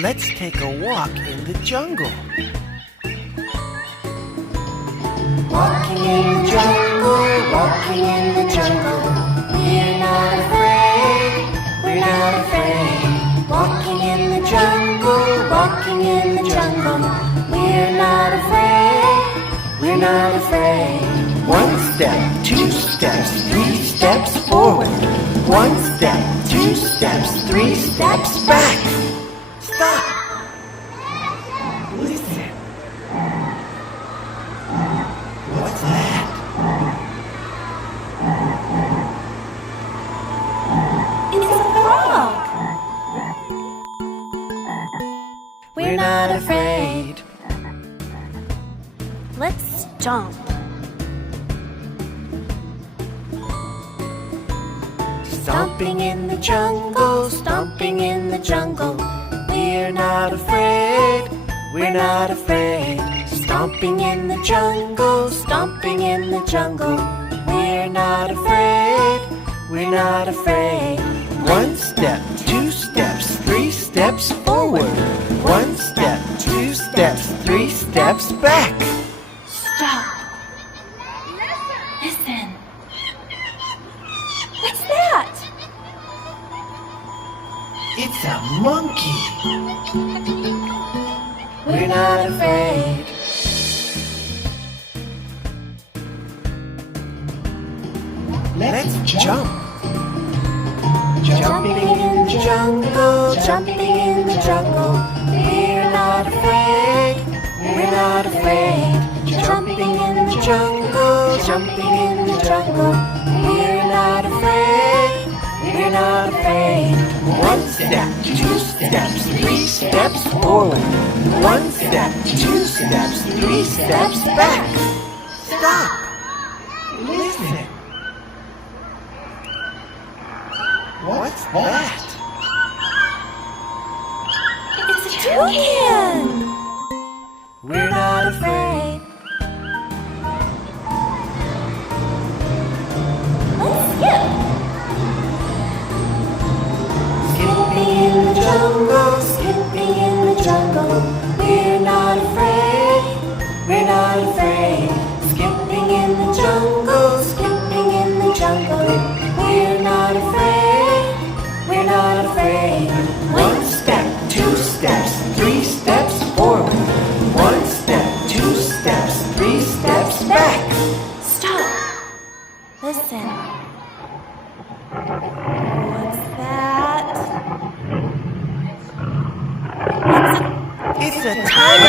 Let's take a walk in the jungle. Walking in the jungle, walking in the jungle. We're not afraid, we're not afraid. Walking in the jungle, walking in the jungle. We're not afraid, we're not afraid. One step, two steps, three steps forward. One step, two steps, three steps back. Stop! Listen. What's that? It's a frog. We're not afraid. Let's jump. Stomping in the jungle, stomping in the jungle. We're not afraid, we're not afraid. Stomping in the jungle, stomping in the jungle. We're not afraid, we're not afraid. One step, two steps, three steps forward. One step, two steps, three steps back. Stop. Listen. What's that? It's a monkey. We're not afraid. Let's jump. Jumping in the jungle, jumping in the jungle. We're not afraid, we're not afraid. Jumping in the jungle, jumping in the jungle. We're not afraid, we're not afraid. One step, two steps, three steps forward. One step, two steps, three steps back. Stop! Listen. What's that? It's a toucan! We're not afraid. Let's skip! Skipping in the jungle, skipping in the jungle. We're not afraid, we're not afraid. Skipping in the jungle, skipping in the jungle. We're not afraid, we're not afraid. One step, two steps, three steps forward. One step, two steps, three steps back. Stop! Listen. What's that? It's a tiger.